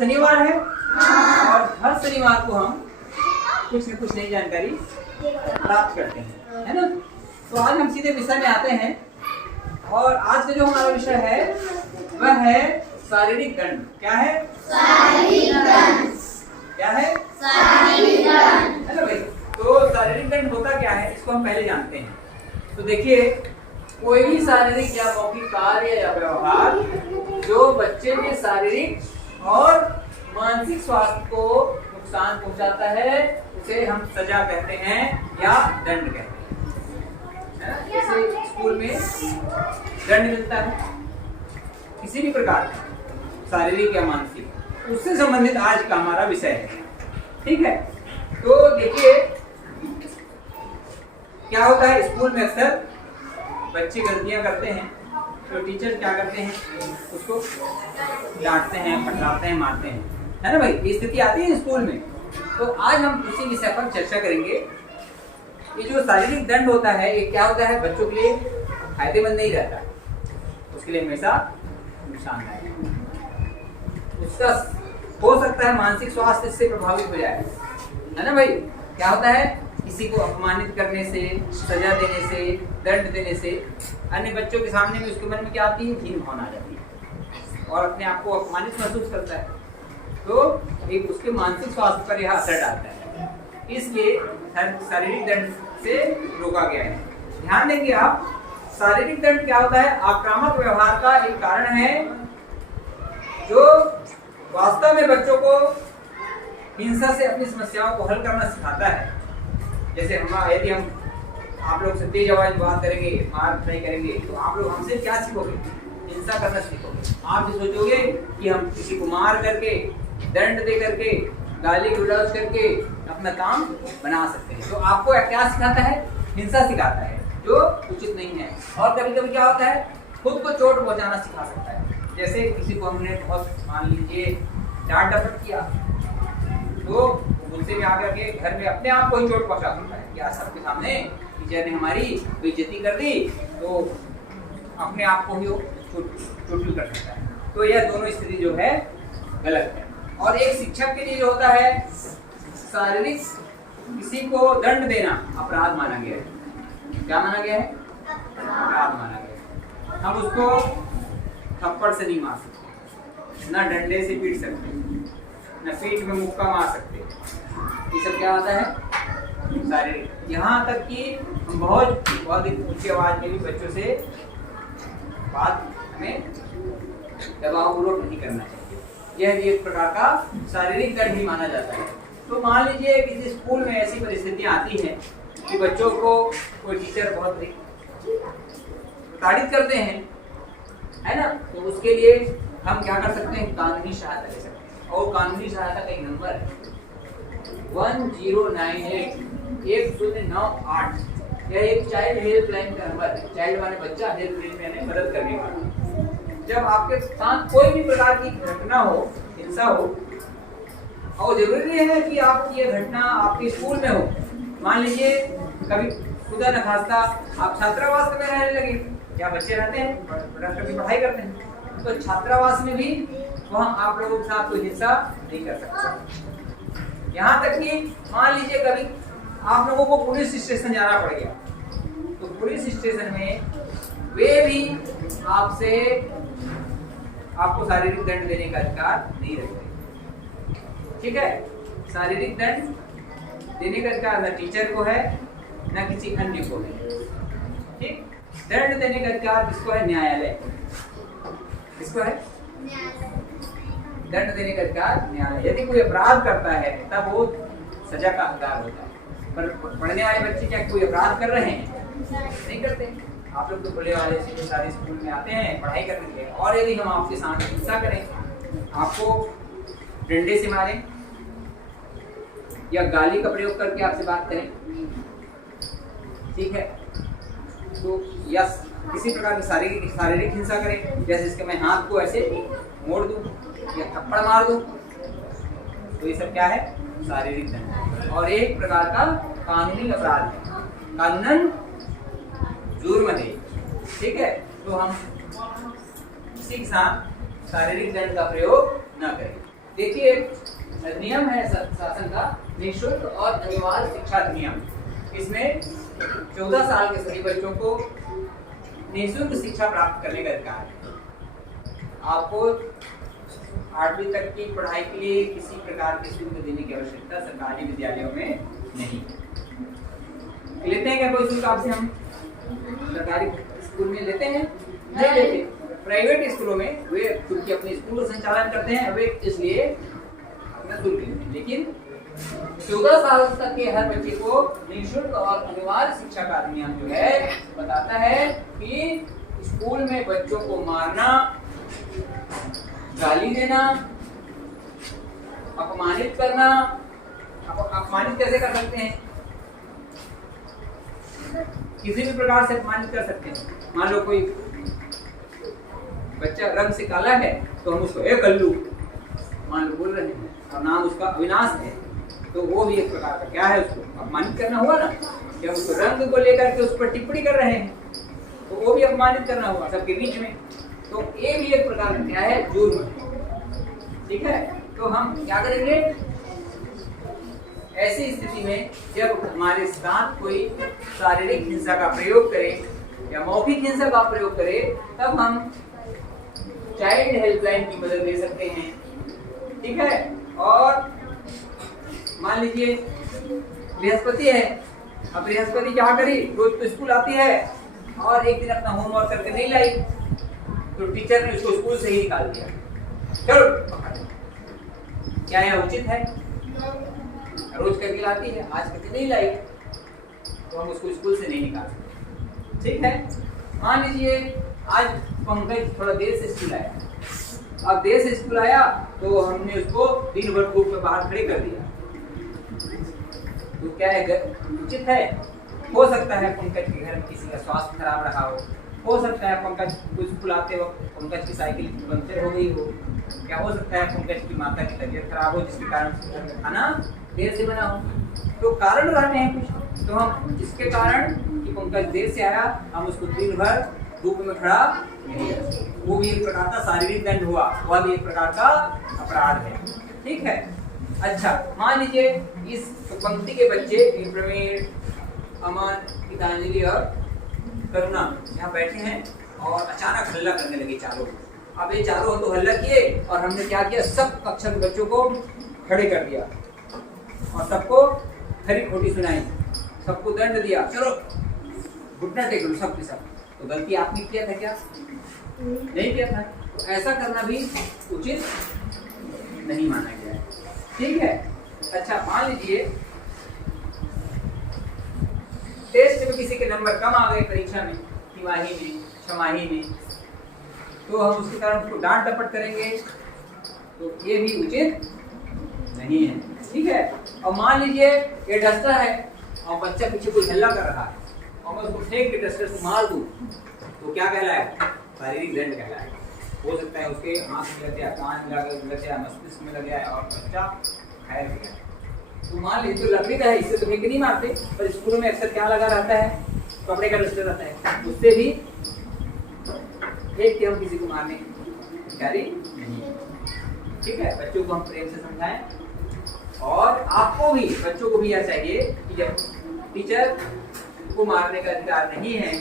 शनिवार है और हर शनिवार को हम कुछ न कुछ नई जानकारी प्राप्त करते हैं, है ना। तो आज हम सीधे विषय में आते हैं और आज का जो हमारा विषय है वह है शारीरिक दंड। क्या है? शारीरिक दंड। क्या है? शारीरिक दंड, है ना भाई। तो शारीरिक दंड होता क्या है इसको हम पहले जानते हैं। तो देखिए, कोई भी शारीरिक या मौखिक कार्य या व्यवहार जो बच्चे के शारीरिक और मानसिक स्वास्थ्य को नुकसान पहुंचाता है उसे हम सजा कहते हैं या दंड कहते हैं। जैसे स्कूल में दंड मिलता है किसी भी प्रकार का, शारीरिक या मानसिक, उससे संबंधित आज का हमारा विषय है। ठीक है, तो देखिए क्या होता है, स्कूल में अक्सर बच्चे गलतियां करते हैं तो टीचर क्या करते हैं, उसको डांटते हैं, फटकारते हैं, मारते हैं, है ना भाई। ये स्थिति आती है स्कूल में। तो आज हम उसी विषय पर चर्चा करेंगे। ये जो शारीरिक दंड होता है ये क्या होता है, बच्चों के लिए फायदेमंद नहीं रहता, उसके लिए हमेशा नुकसानदायक है। उसका हो सकता है मानसिक स्वास्थ्य इससे प्रभावित हो जाए, है ना भाई। क्या होता है, किसी को अपमानित करने से, सजा देने से, दंड देने से अन्य बच्चों के सामने भी उसके मन में क्या आती है, हीन भावना आ जाती है और अपने आप को अपमानित महसूस करता है। तो एक उसके मानसिक स्वास्थ्य पर यह असर डालता है, इसलिए शारीरिक दंड से रोका गया है। ध्यान देंगे आप, शारीरिक दंड क्या होता है, आक्रामक व्यवहार का एक कारण है जो वास्तव में बच्चों को हिंसा से अपनी समस्याओं को हल करना सिखाता है। जैसे यदि हम आप लोग से तेज आवाज में बात करेंगे, मार नहीं करेंगे, तो आप लोग हमसे क्या सीखोगे, हिंसा करना सीखोगे। आप भी सोचोगे कि हम किसी को मार करके, दंड दे करके, गाली गुलौज करके अपना काम बना सकते हैं। तो आपको क्या सिखाता है, हिंसा सिखाता है जो उचित नहीं है। और कभी कभी क्या होता है, खुद को चोट पहुंचाना सिखा सकता है। जैसे किसी को हमने बहुत, मान लीजिए, डांट डपट किया तो गुस्से में आकर के घर में अपने आप को ही चोट पहुंचा सकता है। क्या सबके सामने टीचर ने हमारी बेइज्जती कर दी तो अपने आप को ही चोटिल कर सकता है। तो यह दोनों स्थिति जो है गलत है। और एक शिक्षक के लिए जो होता है, शारीरिक किसी को दंड देना अपराध माना गया है। क्या माना गया है? अपराध माना गया है। हम उसको थप्पड़ से नहीं मार सकते, ना डंडे से पीट सकते, न पीठ में मुक्का मार सकते। ये सब क्या होता है, शारीरिक। यहाँ तक कि हम बहुत ऊंची आवाज में भी बच्चों से बात हमें दबावपूर्वक नहीं करना चाहिए। यह भी एक प्रकार का शारीरिक दंड ही माना जाता है। तो मान लीजिए किसी स्कूल में ऐसी परिस्थितियां आती हैं कि बच्चों को कोई टीचर बहुत प्रताड़ित करते हैं, है ना। तो उसके लिए हम क्या कर सकते हैं, कानूनी सहायता ले सकते हैं। और कानूनी सहायता का एक नंबर है 1098। यह एक चाइल्ड हेल्पलाइन का नंबर है। चाइल्ड माने बच्चा, हेल्पलाइन यानी मदद करने वाला। जब आपके साथ कोई भी प्रकार की घटना हो, हिंसा हो, और जरूरी नहीं है कि आप ये घटना आपके स्कूल में हो। मान लीजिए कभी खुदा न खास्ता आप छात्रावास में रहने लगे, क्या बच्चे रहते हैं, कभी पढ़ाई करते हैं, तो छात्रावास में भी वहाँ आप लोगों के साथ कोई हिंसा नहीं कर सकते। यहाँ तक कि मान लीजिए कभी आप लोगों को पुलिस स्टेशन जाना पड़ गया, तो पुलिस स्टेशन में वे भी आपको शारीरिक दंड देने का अधिकार नहीं रखते। ठीक है, शारीरिक दंड देने का अधिकार न टीचर को है न किसी अन्य को है। ठीक, दंड देने का अधिकार किसको है, न्यायालय। किसको है, दंड देने का अधिकार न्यायालय। यदि कोई अपराध करता है तब वो सजा का हकदार होता है। पर पढ़ने वाले बच्चे क्या कोई अपराध कर रहे हैं? नहीं करते। आप लोग तो बड़े वाले से सारे स्कूल में आते हैं पढ़ाई करने के लिए, और यदि हम आपके साथ हिंसा करें, आपको डंडे से मारें या गाली का प्रयोग करके आपसे बात करें, ठीक है, तो या किसी प्रकार की शारीरिक हिंसा करें, जैसे इसके मैं हाथ को ऐसे मोड़ दूं या थप्पड़ मार दूं, तो ये सब क्या है, शारीरिक दंड। और एक प्रकार का कानूनी अपराध है, कानूनन जुर्म है। ठीक है, तो हम किसी के साथ शारीरिक दंड का प्रयोग न करें। देखिए अधिनियम है शासन का निःशुल्क और अनिवार्य शिक्षा अधिनियम। इसमें 14 साल के सभी बच्चों को निःशुल्क शिक्षा प्राप्त करने का अधिकार है। आपको 8वीं तक की पढ़ाई के लिए किसी प्रकार के शुल्क देने की आवश्यकता सरकारी विद्यालयों में नहीं। लेते हैं क्या कोई शुल्क आपसे? हम सरकारी स्कूल में लेते हैं? नहीं लेते। प्राइवेट स्कूलों में वे क्योंकि अपने स्कूल का संचालन करते हैं, वे इसलिए अपना शुल्क लेते हैं। लेकिन 14 साल तक के हर बच्चे को निःशुल्क और अनिवार्य शिक्षा का अधिनियम जो है बताता है कि स्कूल में बच्चों को मारना, गाली देना, अपमानित करना। अपमानित कैसे कर सकते हैं? किसी भी प्रकार से अपमानित कर सकते हैं। मान लो कोई बच्चा रंग से काला है तो हम उसको ए कल्लू मान लो बोल रहे हैं और नाम उसका अविनाश है, तो वो भी एक प्रकार का क्या है, उसको अपमानित करना हुआ ना। जब उसको रंग को लेकर के उस पर टिप्पणी कर रहे हैं तो वो भी अपमानित करना हुआ सबके बीच में। तो ये भी एक प्रकार का क्या है, जुर्म है। ठीक है, तो हम क्या करेंगे ऐसी स्थिति में जब हमारे साथ कोई शारीरिक हिंसा का प्रयोग करे या मौखिक हिंसा का प्रयोग करे, तब हम चाइल्ड हेल्पलाइन की मदद ले सकते हैं। ठीक है, और मान लीजिए बृहस्पति है, अब बृहस्पति क्या करी, रोज तो स्कूल आती है और एक दिन अपना होमवर्क करके नहीं लाई तो टीचर ने उसको स्कूल से ही निकाल दिया। चलो, क्या यह उचित है? रोज करके लाती है, आज करके नहीं लाई तो हम उसको स्कूल से नहीं निकाल सकते। ठीक है, मान लीजिए आज पंकज थोड़ा देर से स्कूल आया, अब देर से स्कूल आया तो हमने उसको दिन भर धूप में बाहर खड़े कर दिया, तो क्या है, उचित है? हो सकता है पंकज के घर में किसी का स्वास्थ्य खराब रहा हो सकता है पंकज को स्कूल आते वक्त पंकज की साइकिल पंक्चर हो गई हो, क्या हो सकता है पंकज की माता की तबीयत खराब हो जिसके कारण घर में खाना देर से बना हो। तो कारण रहते हैं कुछ, तो हम इसके कारण कि पंकज देर से आया हम उसको दिन भर धूप में खड़ा नहीं कर सकते, वो भी एक प्रकार का शारीरिक दंड हुआ, वह भी एक प्रकार का अपराध है। ठीक है, अच्छा मान लीजिए इस पंक्ति के बच्चे प्रवीण, अमन, गीतांजलि और करुणा यहाँ बैठे हैं और अचानक हल्ला करने लगे चारों। अब ये चारों तो हल्ला किए और हमने क्या किया, सब कक्षा के बच्चों को खड़े कर दिया और सबको खरी खोटी सुनाई, सबको दंड दिया, चलो घुटना टेक लो सबके सब। तो गलती आपने किया था क्या? नहीं किया था, तो ऐसा करना भी उचित नहीं माना गया है। ठीक है, अच्छा मान लीजिए टेस्ट में किसी के नंबर कम आ गए परीक्षा में, तिमाही में, छमाही में, तो हम उसके कारण उसको डांट डपट करेंगे, तो ये भी उचित नहीं है। ठीक है, और मान लीजिए ये डस्टर है और बच्चा पीछे कोई हल्ला कर रहा है और मैं उसको फेंक के डस्टर से मार दूं, तो क्या कहलाएगा? शारीरिक दंड कहलाएगा। हो सकता है उसके आंख में लग जाए, कान में लग जाए, मस्तिष्क में लग जाए और बच्चा घायल हो जाए। तो मान लीजिए तो लकड़ी का है, इससे तो फेंक नहीं मारते, पर स्कूलों में अक्सर क्या लगा रहता है, कपड़े का डस्टर रहता है, उससे भी फेंक के हम किसी को मारने तैयारी नहीं। ठीक है, बच्चों को हम प्रेम से समझाएं और आपको भी बच्चों को भी यह चाहिए कि जब टीचर को मारने का अधिकार नहीं है,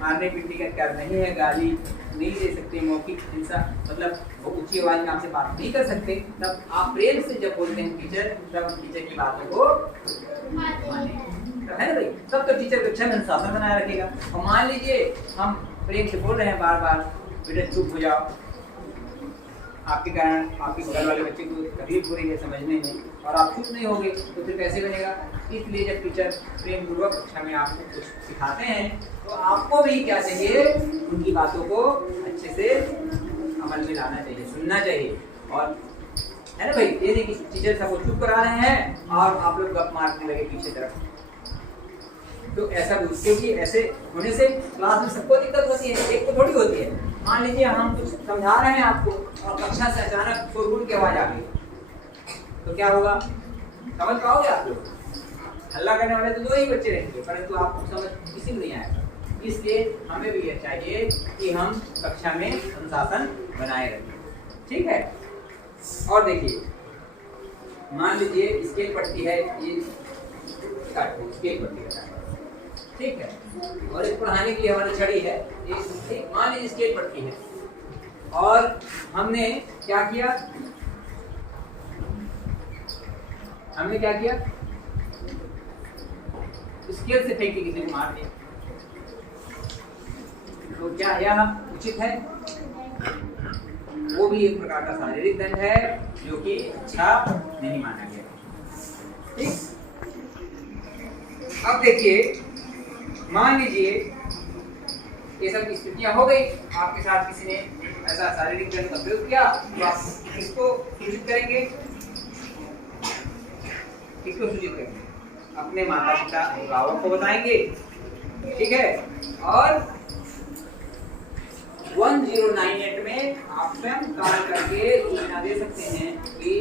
मारने पीटने का अधिकार नहीं है, गाली नहीं दे सकते, मौखिक हिंसा मतलब वो ऊंची आवाज में आपसे बात नहीं कर सकते, तब आप प्रेम से जब बोलते हैं टीचर, तब हम टीचर की बातों को माने, है ना भाई? तब तो टीचर कक्षा में अनुशासन बनाए रखेगा। और मान लीजिए हम प्रेम से बोल रहे हैं बार बार, बेटा चुप हो जाओ, आपके कारण आपके बगल वाले बच्चे को तकलीफ हो रही है समझने में और आप चुप नहीं होगे तो फिर कैसे बनेगा? इसलिए जब टीचर प्रेम पूर्वक कक्षा में आपको कुछ सिखाते हैं तो आपको भी क्या चाहिए, उनकी बातों को अच्छे से अमल में लाना चाहिए, सुनना चाहिए। और है ना भाई, ये नहीं कि टीचर सबको चुप करा रहे हैं और आप लोग गप मारने लगे पीछे तरफ, तो ऐसा क्योंकि ऐसे होने से क्लास में सबको दिक्कत होती है, एक को थोड़ी होती है। मान लीजिए हम कुछ समझा रहे हैं आपको और कक्षा से अचानक शोरगुल की आवाज आ गई, तो क्या होगा? समझ पाओगे आप लोग? हल्ला करने वाले तो दो ही बच्चे रहेंगे, परंतु आपको समझ किसी को नहीं आएगा। इसलिए हमें भी यह चाहिए कि हम कक्षा में अनुशासन बनाए रखें। ठीक है, और देखिए, मान लीजिए स्केल पट्टी है, ये काटो, स्केल पट्टी का ठीक है, और एक पढ़ाने के लिए हमारी छड़ी है, ये मान लीजिए स्केल पट्टी है, और हमने क्या किया, स्केल से फेंक के किसी को मार दिया, तो क्या यह उचित है? वो भी एक प्रकार का शारीरिक दंड है जो कि अच्छा नहीं माना गया। ठीक, अब देखिए, मान लीजिए ये सब स्थितियां हो गई, आपके साथ किसी ने ऐसा शारीरिक दंड का प्रयोग किया, तो आप किसको सूचित करेंगे? किसको सूचित करेंगे? अपने माता पिता अभिभावक को बताएंगे, ठीक है। और 1098 में आप स्वयं कॉल करके सूचना दे सकते हैं कि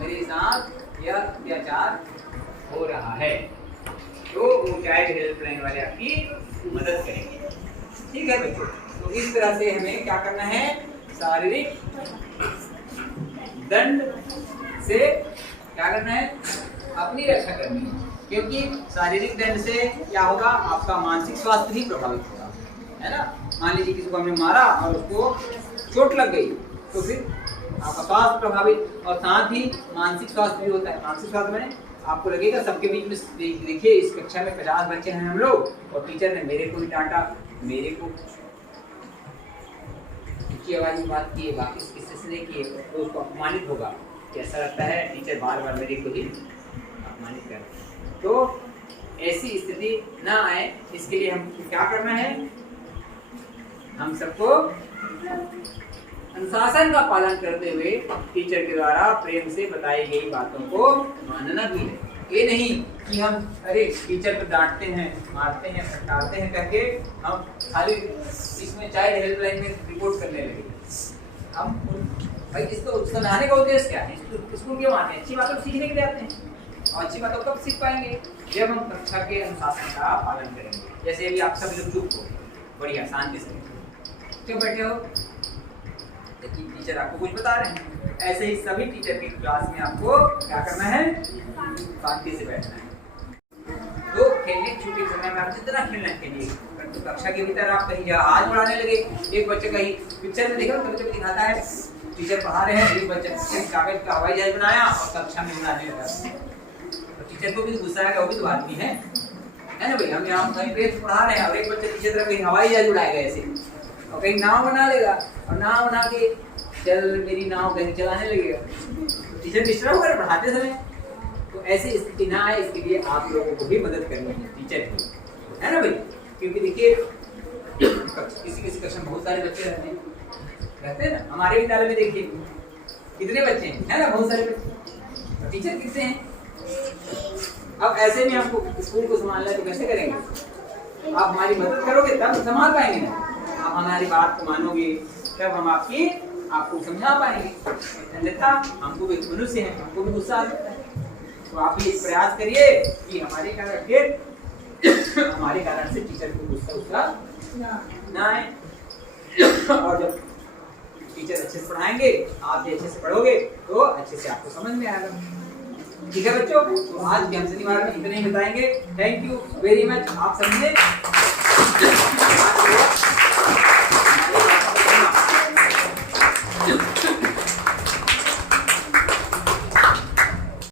मेरे साथ यह अत्याचार हो रहा है, तो वो चाइल्ड हेल्पलाइन वाले आपकी मदद करेंगे। ठीक है बच्चों, तो इस तरह से हमें क्या करना है, शारीरिक दंड से क्या करना है, अपनी रक्षा करनी है, क्योंकि शारीरिक दंड से क्या होगा, आपका मानसिक स्वास्थ्य भी प्रभावित होगा, है ना। मान लीजिए किसी को हमने मारा और उसको चोट लग गई, तो फिर आपका स्वास्थ्य प्रभावित, और साथ ही मानसिक स्वास्थ्य भी होता है। मानसिक स्वास्थ्य में आपको लगेगा सबके बीच में, देखिए इस कक्षा में 50 बच्चे हैं हम लोग, और टीचर ने मेरे को भी डांटा, मेरे को ऊंची आवाज में बात की है, बाकी किसी से नहीं की, तो उसको अपमानित होगा। कैसा लगता है, टीचर बार बार मेरे को ही अपमानित कर, तो ऐसी स्थिति ना आए, इसके लिए हमको क्या करना है, हम सबको अनुशासन का पालन करते हुए टीचर के द्वारा प्रेम से बताई गई बातों को मानना भी है। ये नहीं कि हम अरे टीचर को डांटते हैं, मारते हैं, फटकारते हैं करके हम खाली इसमें चाइल्ड हेल्पलाइन में रिपोर्ट करने लगे। हम भाई इसको समझाने का उद्देश्य क्या है, स्कूल क्यों आते हैं? अच्छी बातों सीखने के लिए आते हैं, और अच्छी बातों कब सीख पाएंगे, जब हम कक्षा के अनुशासन का पालन करेंगे। जैसे अभी आप सब लोग चुप हो, बढ़िया शांति से क्यों बैठे हो, देखिए टीचर आपको कुछ बता रहे हैं, ऐसे ही सभी टीचर की क्लास में आपको क्या करना है, शांति से बैठना है। तो खेलने की छुट्टी के समय में आप जितना खेलना खेलिए, तो कक्षा के भीतर आप कहीं हाथ बढ़ाने लगे, एक बच्चे कहीं पिक्चर में देखा, कभी कभी दिखाता है टीचर पढ़ा रहे हैं, एक बच्चे कागज का हवाई जहाज बनाया और कक्षा में उड़ाने लगा, तो टीचर को भी गुस्सा आएगा, वो भी तो आदमी है ना भाई। हम यहाँ कहीं प्रेस पढ़ा रहे हैं और एक बच्चे टीचर कहीं हवाई जहाज उड़ाएगा ऐसे, और कहीं नाव बना लेगा, और नाव बना के चल मेरी नाव कहीं चलाने लगेगा, टीचर डिस्टर्ब होगा पढ़ाते समय। तो ऐसी स्थिति ना आए, इसके लिए आप लोगों को भी मदद करनी है टीचर की, है ना भाई। क्योंकि देखिए किसी किसी कक्षा में बहुत सारे बच्चे रहते हैं ना, हमारे विद्यालय में देखिए कितने बच्चे हैं, है ना, बहुत सारे बच्चे, टीचर कितने हैं। अब ऐसे में आपको स्कूल को संभालना है तो कैसे करेंगे, आप हमारी मदद करोगे तब संभाल पाएंगे ना, आप हमारी बात को मानोगे तब हम आपको समझा पाएंगे, अन्यथा हमको भी मनुष्य है, हमको भी गुस्सा आता है। तो आप भी प्रयास करिए कि हमारे कारण से टीचर को गुस्सा ना आए, और जब टीचर अच्छे से पढ़ाएंगे, आप भी अच्छे से पढ़ोगे तो अच्छे से आपको समझ में आएगा। ठीक है बच्चों, तो आज के हम शनिवार में इतने ही बताएंगे। थैंक यू वेरी मच, आप सबने